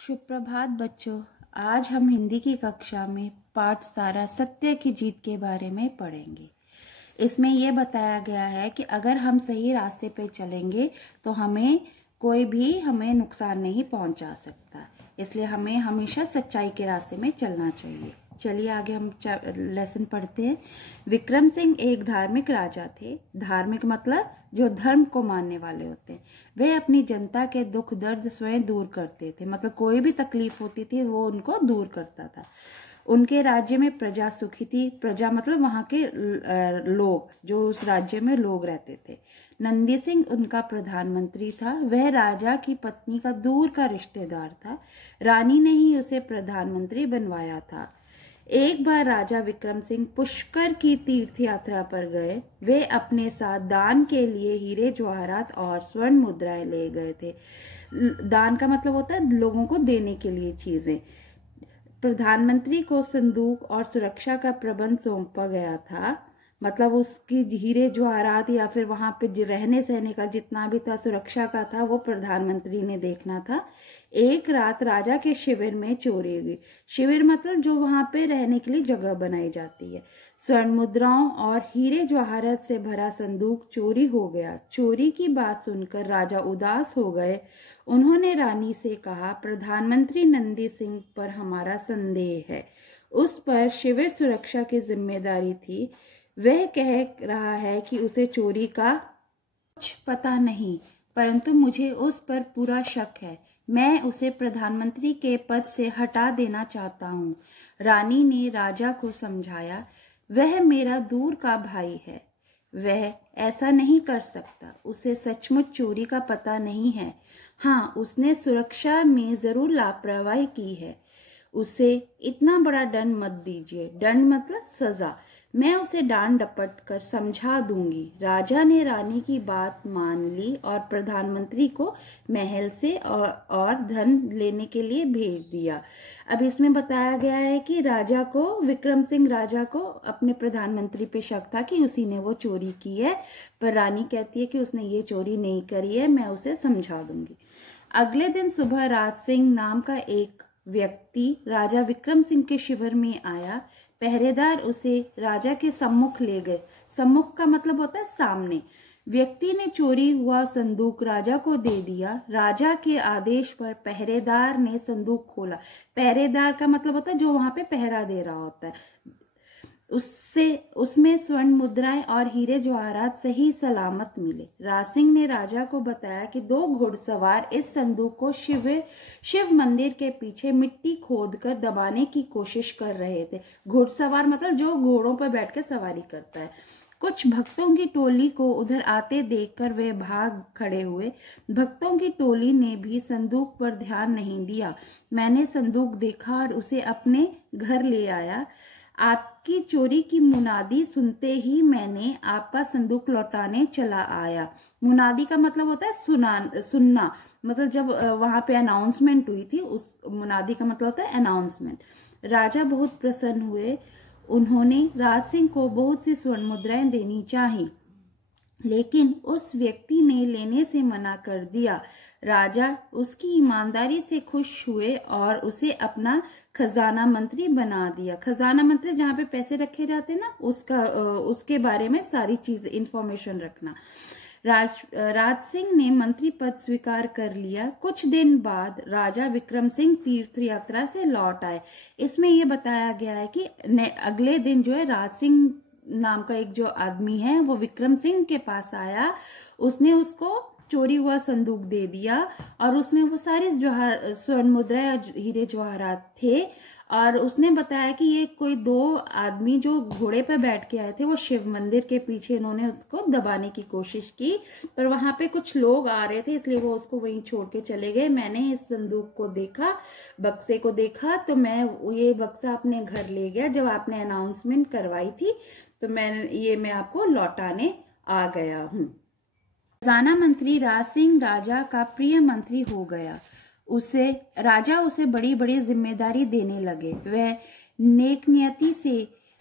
सुप्रभात बच्चों। आज हम हिंदी की कक्षा में पाठ 17 सत्य की जीत के बारे में पढ़ेंगे। इसमें यह बताया गया है कि अगर हम सही रास्ते पे चलेंगे तो कोई भी हमें नुकसान नहीं पहुंचा सकता, इसलिए हमें हमेशा सच्चाई के रास्ते में चलना चाहिए। चलिए आगे हम लेसन पढ़ते हैं। विक्रम सिंह एक धार्मिक राजा थे। धार्मिक मतलब जो धर्म को मानने वाले होते हैं। वे अपनी जनता के दुख दर्द स्वयं दूर करते थे, मतलब कोई भी तकलीफ होती थी वो उनको दूर करता था। उनके राज्य में प्रजा सुखी थी। प्रजा मतलब वहां के लोग, जो उस राज्य में लोग रहते थे। नंदी सिंह उनका प्रधानमंत्री था। वह राजा की पत्नी का दूर का रिश्तेदार था। रानी ने ही उसे प्रधानमंत्री बनवाया था। एक बार राजा विक्रम सिंह पुष्कर की तीर्थ यात्रा पर गए। वे अपने साथ दान के लिए हीरे जवाहरात और स्वर्ण मुद्राएं ले गए थे। दान का मतलब होता है लोगों को देने के लिए चीजें। प्रधानमंत्री को संदूक और सुरक्षा का प्रबंध सौंपा गया था, मतलब उसकी हीरे जवाहरात या फिर वहां पे रहने सहने का जितना भी था, सुरक्षा का था, वो प्रधानमंत्री ने देखना था। एक रात राजा के शिविर में चोरी हुई। शिविर मतलब जो वहां पे रहने के लिए जगह बनाई जाती है। स्वर्ण मुद्राओं और हीरे जवाहरात से भरा संदूक चोरी हो गया। चोरी की बात सुनकर राजा उदास हो गए। उन्होंने रानी से कहा, प्रधानमंत्री नंदी सिंह पर हमारा संदेह है। उस पर शिविर सुरक्षा की जिम्मेदारी थी। वह कह रहा है कि उसे चोरी का कुछ पता नहीं, परंतु मुझे उस पर पूरा शक है। मैं उसे प्रधानमंत्री के पद से हटा देना चाहता हूँ। रानी ने राजा को समझाया, वह मेरा दूर का भाई है, वह ऐसा नहीं कर सकता। उसे सचमुच चोरी का पता नहीं है। हाँ, उसने सुरक्षा में जरूर लापरवाही की है। उसे इतना बड़ा दंड मत दीजिए। दंड मतलब सजा। मैं उसे डांट डपट कर समझा दूंगी। राजा ने रानी की बात मान ली और प्रधानमंत्री को महल से और धन लेने के लिए भेज दिया। अब इसमें बताया गया है कि राजा को, विक्रम सिंह राजा को अपने प्रधानमंत्री पे शक था कि उसी ने वो चोरी की है, पर रानी कहती है कि उसने ये चोरी नहीं करी है, मैं उसे समझा दूंगी। अगले दिन सुबह राज सिंह नाम का एक व्यक्ति राजा विक्रम सिंह के शिविर में आया। पहरेदार उसे राजा के सम्मुख ले गए। सम्मुख का मतलब होता है सामने। व्यक्ति ने चोरी हुआ संदूक राजा को दे दिया। राजा के आदेश पर पहरेदार ने संदूक खोला। पहरेदार का मतलब होता है जो वहां पे पहरा दे रहा होता है। उसमें स्वर्ण मुद्राएं और हीरे जवाहरात सही सलामत मिले। राज सिंह ने राजा को बताया कि 2 घुड़सवार इस संदूक को शिव मंदिर के पीछे मिट्टी खोदकर दबाने की कोशिश कर रहे थे। घुड़सवार मतलब जो घोड़ों पर बैठकर सवारी करता है। कुछ भक्तों की टोली को उधर आते देखकर वे भाग खड़े हुए। भक्तों की टोली ने भी संदूक पर ध्यान नहीं दिया। मैंने संदूक देखा और उसे अपने घर ले आया। आपकी चोरी की मुनादी सुनते ही मैंने आपका संदूक लौटाने चला आया। मुनादी का मतलब होता है सुनना, मतलब जब वहां पे अनाउंसमेंट हुई थी, उस मुनादी का मतलब होता है अनाउंसमेंट। राजा बहुत प्रसन्न हुए। उन्होंने राज सिंह को बहुत सी स्वर्ण मुद्राएं देनी चाही, लेकिन उस व्यक्ति ने लेने से मना कर दिया। राजा उसकी ईमानदारी से खुश हुए और उसे अपना खजाना मंत्री बना दिया। खजाना मंत्री जहाँ पे पैसे रखे जाते हैं ना, उसके बारे में सारी चीज इंफॉर्मेशन रखना। राज सिंह ने मंत्री पद स्वीकार कर लिया। कुछ दिन बाद राजा विक्रम सिंह तीर्थ यात्रा से लौट आए। इसमें यह बताया गया है कि अगले दिन जो है राज सिंह नाम का एक जो आदमी है वो विक्रम सिंह के पास आया। उसने उसको चोरी हुआ संदूक दे दिया और उसमें वो सारी स्वर्ण मुद्राएं और हीरे जवाहरात थे। और उसने बताया कि ये कोई 2 आदमी जो घोड़े पर बैठ के आए थे, वो शिव मंदिर के पीछे इन्होंने उसको दबाने की कोशिश की, पर वहां पे कुछ लोग आ रहे थे इसलिए वो उसको वहीं छोड़ के चले गए। मैंने इस संदूक को देखा, बक्से को देखा, तो मैं ये बक्सा अपने घर ले गया। जब आपने अनाउंसमेंट करवाई थी तो मैं आपको लौटाने आ गया हूँ। खजाना मंत्री राज सिंह राजा का प्रिय मंत्री हो गया। राजा उसे बड़ी बड़ी जिम्मेदारी देने लगे। वह नेक नियति से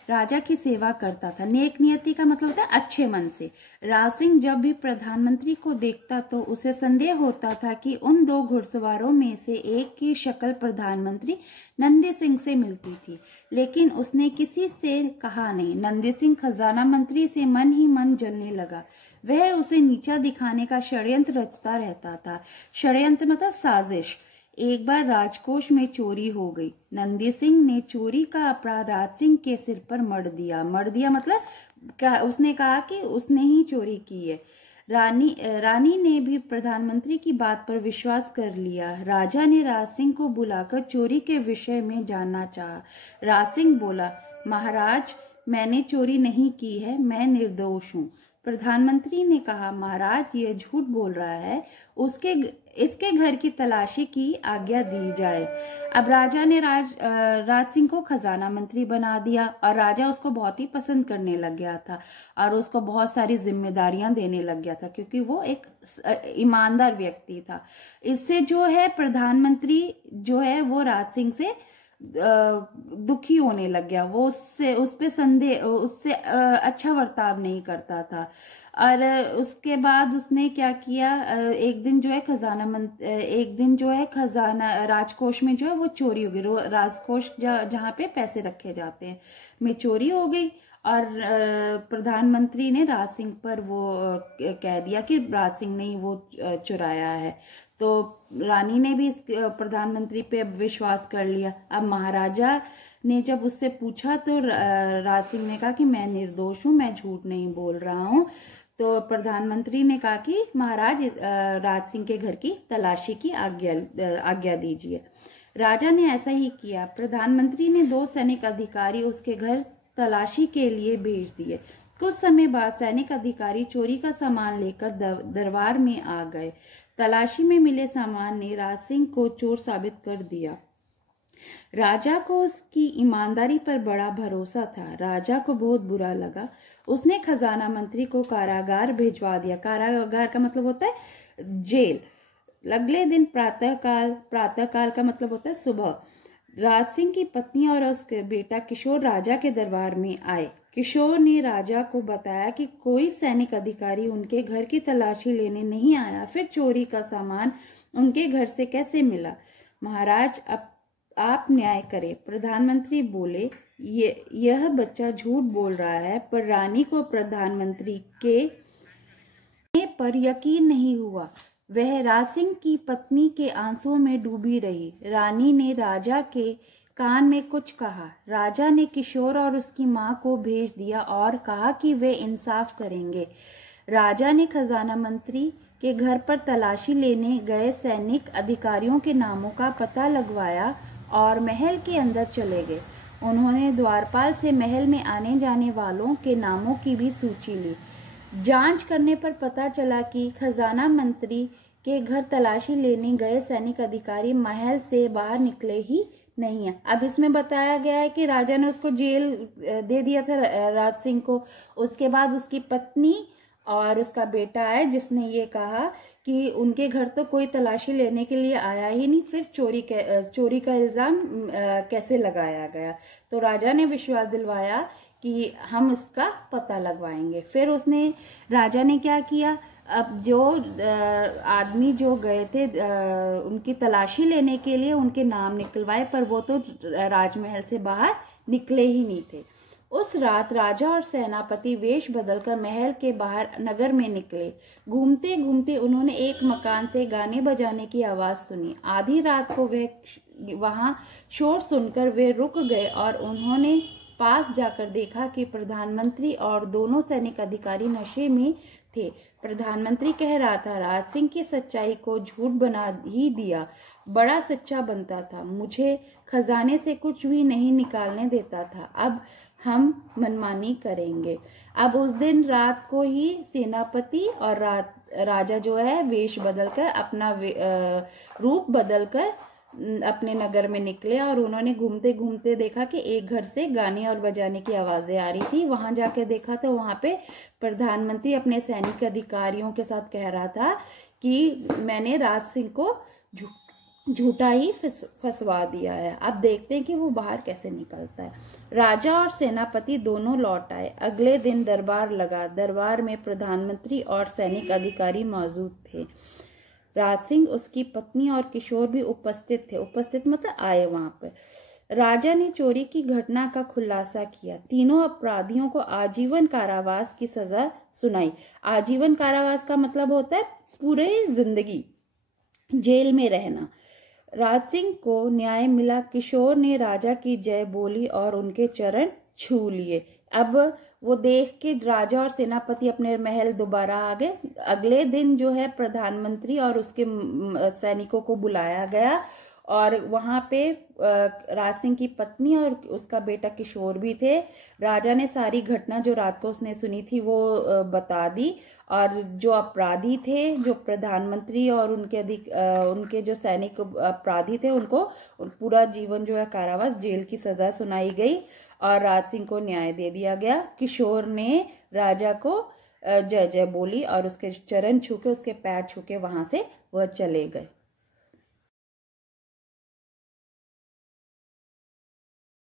राजा की सेवा करता था। नेक नियति का मतलब होता है अच्छे मन से। राज सिंह जब भी प्रधानमंत्री को देखता तो उसे संदेह होता था कि उन दो घुड़सवारों में से एक की शक्ल प्रधानमंत्री नंदी सिंह से मिलती थी, लेकिन उसने किसी से कहा नहीं। नंदी सिंह खजाना मंत्री से मन ही मन जलने लगा। वह उसे नीचा दिखाने का षड्यंत्र रचता रहता था। षड्यंत्र मतलब साजिश। एक बार राजकोष में चोरी हो गई। नंदी सिंह ने चोरी का अपराध राज सिंह के सिर पर मढ़ दिया मतलब उसने कहा कि उसने ही चोरी की है। रानी ने भी प्रधानमंत्री की बात पर विश्वास कर लिया। राजा ने राज सिंह को बुलाकर चोरी के विषय में जानना चाहा। राज सिंह बोला, महाराज, मैंने चोरी नहीं की है, मैं निर्दोष हूँ। प्रधानमंत्री ने कहा, महाराज, ये झूठ बोल रहा है, इसके घर की तलाशी की आज्ञा दी जाए। अब राजा ने राज सिंह को खजाना मंत्री बना दिया और राजा उसको बहुत ही पसंद करने लग गया था और उसको बहुत सारी जिम्मेदारियां देने लग गया था, क्योंकि वो एक ईमानदार व्यक्ति था। इससे जो है प्रधानमंत्री जो है वो राज सिंह से दुखी होने लग गया। वो उससे अच्छा बर्ताव नहीं करता था। और उसके बाद उसने क्या किया, एक दिन जो है खजाना राजकोष में जो है वो चोरी हो गई। राजकोष जहाँ पे पैसे रखे जाते हैं में चोरी हो गई और प्रधानमंत्री ने राज सिंह पर वो कह दिया कि राज सिंह ने वो चुराया है। तो रानी ने भी इस प्रधानमंत्री पे विश्वास कर लिया। अब महाराजा ने जब उससे पूछा तो राज सिंह ने कहा कि मैं निर्दोष हूँ, मैं झूठ नहीं बोल रहा हूँ। तो प्रधानमंत्री ने कहा कि महाराज, राज सिंह के घर की तलाशी की आज्ञा दीजिए। राजा ने ऐसा ही किया। प्रधानमंत्री ने 2 सैनिक अधिकारी उसके घर तलाशी के लिए भेज दिए। कुछ समय बाद सैनिक अधिकारी चोरी का सामान लेकर दरबार में आ गए। तलाशी में मिले सामान ने राज सिंह को चोर साबित कर दिया। राजा को उसकी ईमानदारी पर बड़ा भरोसा था। राजा को बहुत बुरा लगा। उसने खजाना मंत्री को कारागार भिजवा दिया। कारागार का मतलब होता है जेल। अगले दिन प्रातःकाल का मतलब होता है सुबह। राज सिंह की पत्नी और उसके बेटा किशोर राजा के दरबार में आए। किशोर ने राजा को बताया कि कोई सैनिक अधिकारी उनके घर की तलाशी लेने नहीं आया, फिर चोरी का सामान उनके घर से कैसे मिला। महाराज, अब आप न्याय करें। प्रधानमंत्री बोले, यह बच्चा झूठ बोल रहा है। पर रानी को प्रधानमंत्री के पर यकीन नहीं हुआ। वह राज सिंह की पत्नी के आंसुओं में डूबी रही। रानी ने राजा के कान में कुछ कहा। राजा ने किशोर और उसकी मां को भेज दिया और कहा कि वे इंसाफ करेंगे। राजा ने खजाना मंत्री के घर पर तलाशी लेने गए सैनिक अधिकारियों के नामों का पता लगवाया और महल के अंदर चले गए। उन्होंने द्वारपाल से महल में आने जाने वालों के नामों की भी सूची ली। जांच करने पर पता चला कि खजाना मंत्री के घर तलाशी लेने गए सैनिक अधिकारी महल से बाहर निकले ही नहीं है। अब इसमें बताया गया है कि राजा ने उसको जेल दे दिया था राज सिंह को। उसके बाद उसकी पत्नी और उसका बेटा है जिसने ये कहा कि उनके घर तो कोई तलाशी लेने के लिए आया ही नहीं, फिर चोरी का इल्जाम कैसे लगाया गया। तो राजा ने विश्वास दिलवाया कि हम इसका पता लगवाएंगे। फिर राजा ने क्या किया, अब जो आदमी जो गए थे उनकी तलाशी लेने के लिए उनके नाम निकलवाए, पर वो तो राजमहल से बाहर निकले ही नहीं थे। उस रात राजा और सेनापति वेश बदलकर महल के बाहर नगर में निकले। घूमते घूमते उन्होंने एक मकान से गाने बजाने की आवाज सुनी। आधी रात को वहां शोर सुनकर वे रुक गए और उन्होंने पास जाकर देखा कि प्रधानमंत्री और दोनों सैनिक अधिकारी नशे में थे। प्रधानमंत्री कह रहा था, राज सिंह की सच्चाई को झूठ बना ही दिया, बड़ा सच्चा बनता था, मुझे खजाने से कुछ भी नहीं निकालने देता था, अब हम मनमानी करेंगे। अब उस दिन रात को ही सेनापति और राजा जो है वेश बदलकर अपना रूप बदलकर अपने नगर में निकले और उन्होंने घूमते घूमते देखा कि एक घर से गाने और बजाने की आवाजें आ रही थी। वहां जाके देखा तो वहां पे प्रधानमंत्री अपने सैनिक अधिकारियों के साथ कह रहा था कि मैंने राज सिंह को झूठा ही फंसवा दिया है। अब देखते हैं कि वो बाहर कैसे निकलता है। राजा और सेनापति दोनों लौट आए। अगले दिन दरबार लगा। दरबार में प्रधानमंत्री और सैनिक अधिकारी मौजूद थे। राज सिंह, उसकी पत्नी और किशोर भी उपस्थित थे। उपस्थित मतलब आए वहां पर। राजा ने चोरी की घटना का खुलासा किया। तीनों अपराधियों को आजीवन कारावास की सजा सुनाई। आजीवन कारावास का मतलब होता है पूरे जिंदगी जेल में रहना। राज सिंह को न्याय मिला। किशोर ने राजा की जय बोली और उनके चरण छू लिए। अब वो देख के राजा और सेनापति अपने महल दोबारा आ गए। अगले दिन जो है प्रधानमंत्री और उसके सैनिकों को बुलाया गया और वहां पे राज सिंह की पत्नी और उसका बेटा किशोर भी थे। राजा ने सारी घटना जो रात को उसने सुनी थी वो बता दी और जो अपराधी थे, जो प्रधानमंत्री और उनके जो सैनिक अपराधी थे, उनको पूरा जीवन जो है कारावास जेल की सजा सुनाई गई और राज सिंह को न्याय दे दिया गया। किशोर ने राजा को जय जय बोली और उसके चरण छू के, उसके पैर छू के वहां से वह चले गए।